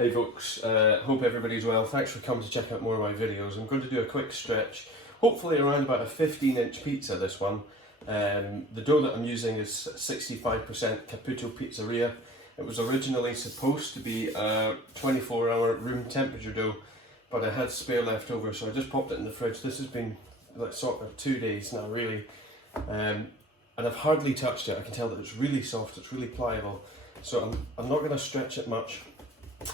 Hey folks, hope everybody's well. Thanks for coming to check out more of my videos. I'm going to do a quick stretch, hopefully around about a 15-inch pizza, this one. The dough that I'm using is 65% Caputo Pizzeria. It was originally supposed to be a 24-hour room temperature dough, but I had spare left over, so I just popped it in the fridge. This has been like sort of 2 days now, really. And I've hardly touched it. I can tell that it's really soft, it's really pliable. So I'm not going to stretch it much.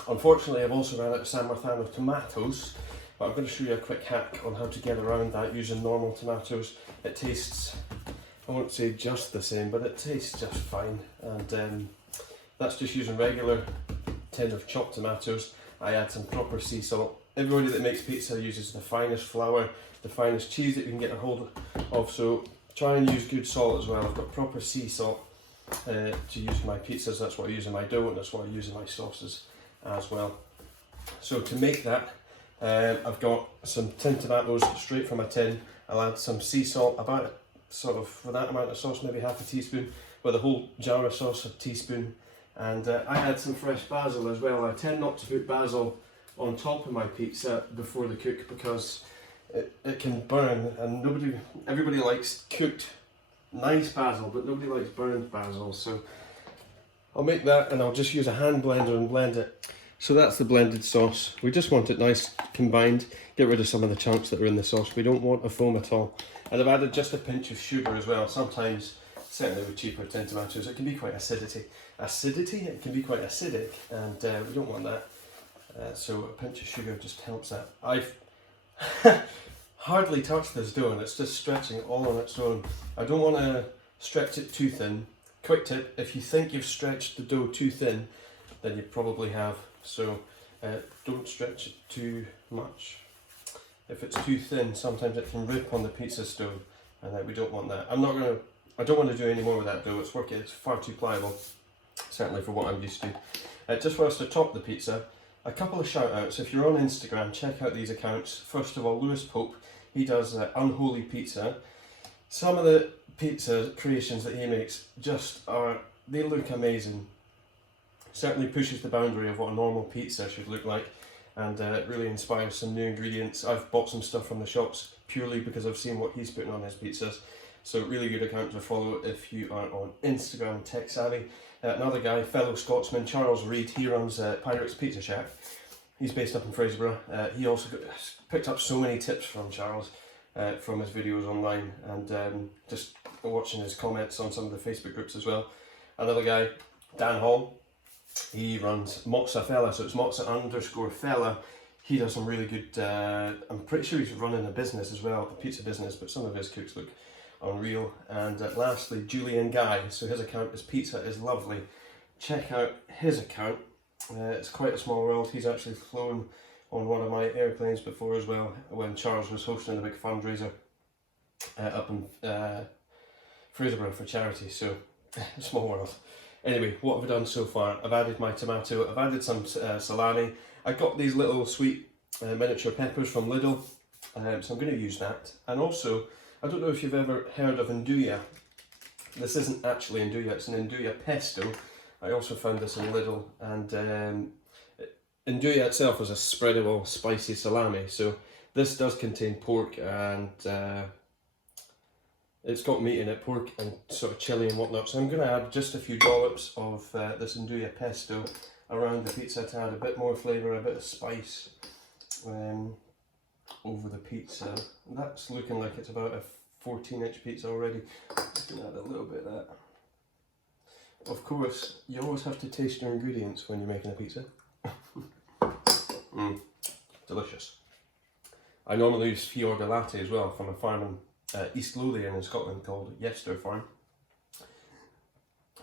Unfortunately, I've also ran out of San Marzano tomatoes, but I'm going to show you a quick hack on how to get around that using normal tomatoes. It tastes, I won't say just the same, but it tastes just fine. And that's just using regular tin of chopped tomatoes. I add some proper sea salt. Everybody that makes pizza uses the finest flour, the finest cheese that you can get a hold of, so try and use good salt as well. I've got proper sea salt to use in my pizzas. That's what I use in my dough, and that's what I use in my sauces as well. So to make that, I've got some tin tomatoes straight from a tin. I'll add some sea salt, about sort of for that amount of sauce, maybe half a teaspoon, with a whole jar of sauce, a teaspoon. And I add some fresh basil as well. I tend not to put basil on top of my pizza before the cook because it can burn, and everybody likes cooked nice basil, but nobody likes burned basil. So I'll make that, and I'll just use a hand blender and blend it. So that's the blended sauce. We just want it nice combined, get rid of some of the chunks that are in the sauce. We don't want a foam at all. And I've added just a pinch of sugar as well. Sometimes, certainly with cheaper tin tomatoes, it can be quite it can be quite acidic, and we don't want that. So a pinch of sugar just helps that. I've hardly touched this dough, and it's just stretching all on its own. I don't want to stretch it too thin. Quick tip, if you think you've stretched the dough too thin, then you probably have. So don't stretch it too much. If it's too thin, sometimes it can rip on the pizza stone, and we don't want that. I don't want to do any more with that dough. It's far too pliable, certainly for what I'm used to. Just for us to top the pizza, a couple of shout outs. If you're on Instagram, check out these accounts. First of all, Lewis Pope, he does Unholy Pizza. Some of the pizza creations that he makes they look amazing. Certainly pushes the boundary of what a normal pizza should look like, and really inspires some new ingredients. I've bought some stuff from the shops purely because I've seen what he's putting on his pizzas. So really good account to follow if you are on Instagram, tech savvy. Another guy, fellow Scotsman, Charles Reed, he runs Pirates Pizza Shack. He's based up in Fraserburgh. He also picked up so many tips from Charles from his videos online, and just watching his comments on some of the Facebook groups as well. Another guy, Dan Hall, he runs Mozzarella, so it's Mozza_fella. He does some really good, I'm pretty sure he's running a business as well, a pizza business, but some of his cooks look unreal. And lastly, Julian Guy, so his account is Pizza is Lovely. Check out his account. It's quite a small world. He's actually flown on one of my airplanes before as well, when Charles was hosting a big fundraiser up in Fraserburgh for charity, so small world. Anyway, what have I done so far? I've added my tomato, I've added some salami. I got these little sweet miniature peppers from Lidl, so I'm going to use that. And also, I don't know if you've ever heard of Nduja. This isn't actually Nduja, it's an Nduja pesto. I also found this in Lidl, and Nduja itself is a spreadable spicy salami, so this does contain pork, and it's got meat in it, pork and sort of chilli and whatnot. So I'm going to add just a few dollops of this Nduja pesto around the pizza to add a bit more flavour, a bit of spice over the pizza. And that's looking like it's about a 14-inch pizza already. I'm going to add a little bit of that. Of course, you always have to taste your ingredients when you're making a pizza. Delicious. I normally use Fior Latte as well from a farm in East Lothian in Scotland called Yester Farm.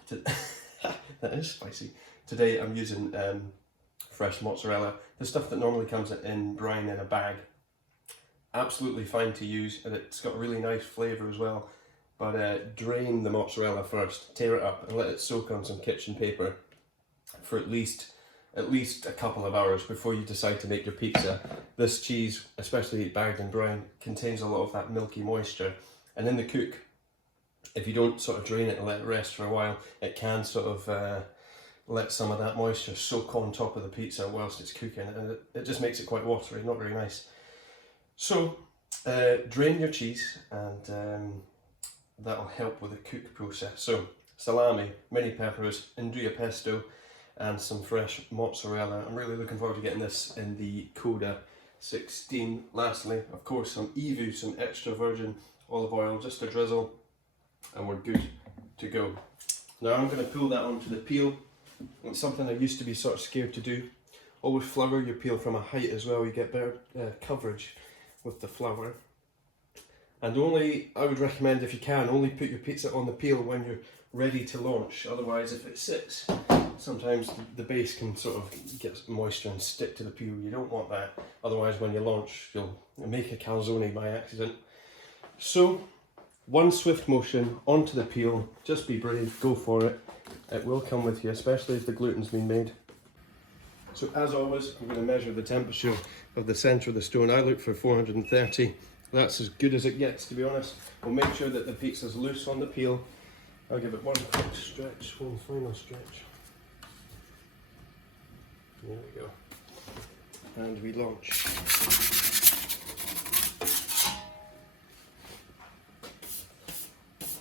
That is spicy. Today I'm using fresh mozzarella, the stuff that normally comes in brine in a bag. Absolutely fine to use, and it's got a really nice flavour as well. But drain the mozzarella first, tear it up and let it soak on some kitchen paper for at least a couple of hours before you decide to make your pizza. This cheese, especially bagged in brine, contains a lot of that milky moisture, and in the cook, if you don't sort of drain it and let it rest for a while, it can sort of let some of that moisture soak on top of the pizza whilst it's cooking, and it just makes it quite watery, not very nice. So drain your cheese, and that'll help with the cook process. So salami, mini peppers, Nduja pesto, and some fresh mozzarella. I'm really looking forward to getting this in the Koda 16. Lastly, of course, some EVU, some extra virgin olive oil, just a drizzle, and we're good to go. Now I'm going to pull that onto the peel. It's something I used to be sort of scared to do. Always flour your peel from a height as well, you get better coverage with the flour. And I would recommend, if you can, only put your pizza on the peel when you're ready to launch. Otherwise, if it sits, sometimes the base can sort of get moisture and stick to the peel. You don't want that. Otherwise, when you launch, you'll make a calzone by accident. So, one swift motion onto the peel. Just be brave, go for it. It will come with you, especially if the gluten's been made. So as always, I'm going to measure the temperature of the centre of the stone. I look for 430. That's as good as it gets, to be honest. We'll make sure that the pizza's loose on the peel. I'll give it one quick stretch, one final stretch. There we go. And we launch.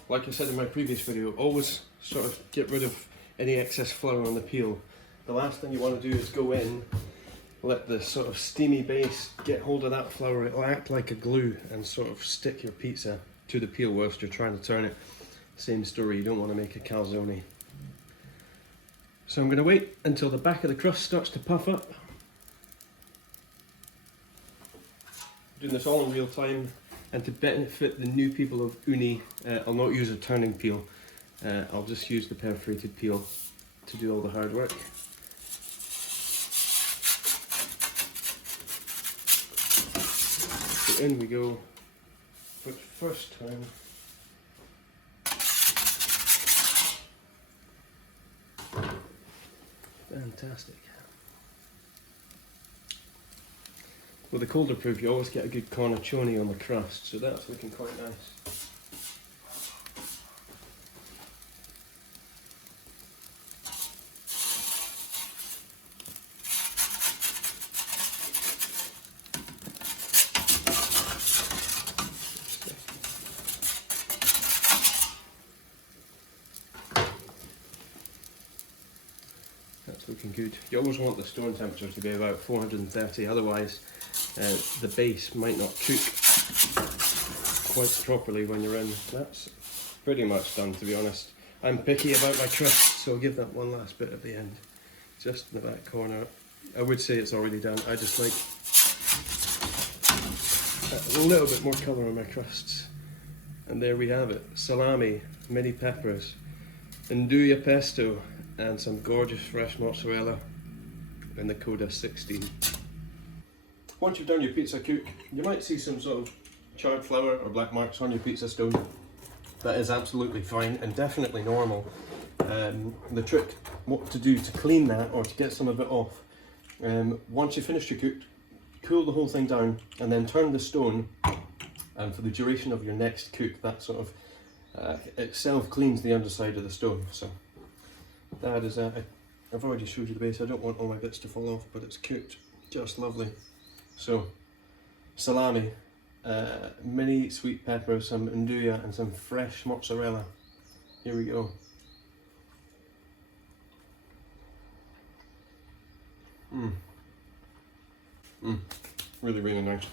Like I said in my previous video, always sort of get rid of any excess flour on the peel. The last thing you want to do is go in, let the sort of steamy base get hold of that flour. It'll act like a glue and sort of stick your pizza to the peel whilst you're trying to turn it. Same story, you don't want to make a calzone. So I'm going to wait until the back of the crust starts to puff up. Doing this all in real time, and to benefit the new people of Ooni, I'll not use a turning peel. I'll just use the perforated peel to do all the hard work. So in we go for the first time. Fantastic. With the colder proof, you always get a good cornicione on the crust, so that's looking quite nice. That's looking good. You always want the stone temperature to be about 430, otherwise the base might not cook quite properly when you're in. That's pretty much done, to be honest. I'm picky about my crust, so I'll give that one last bit at the end, just in the back corner. I would say it's already done. I just like a little bit more colour on my crusts. And there we have it. Salami, mini peppers, Nduja pesto, and some gorgeous fresh mozzarella in the Koda 16. Once you've done your pizza cook, you might see some sort of charred flour or black marks on your pizza stone. That is absolutely fine and definitely normal. The trick, what to do to clean that or to get some of it off, once you finish your cook, cool the whole thing down and then turn the stone, and for the duration of your next cook, that sort of it self-cleans the underside of the stone. So that is, I've already showed you the base. I don't want all my bits to fall off, but it's cooked just lovely. So, salami, mini sweet pepper, some Nduja, and some fresh mozzarella. Here we go. Really, really nice.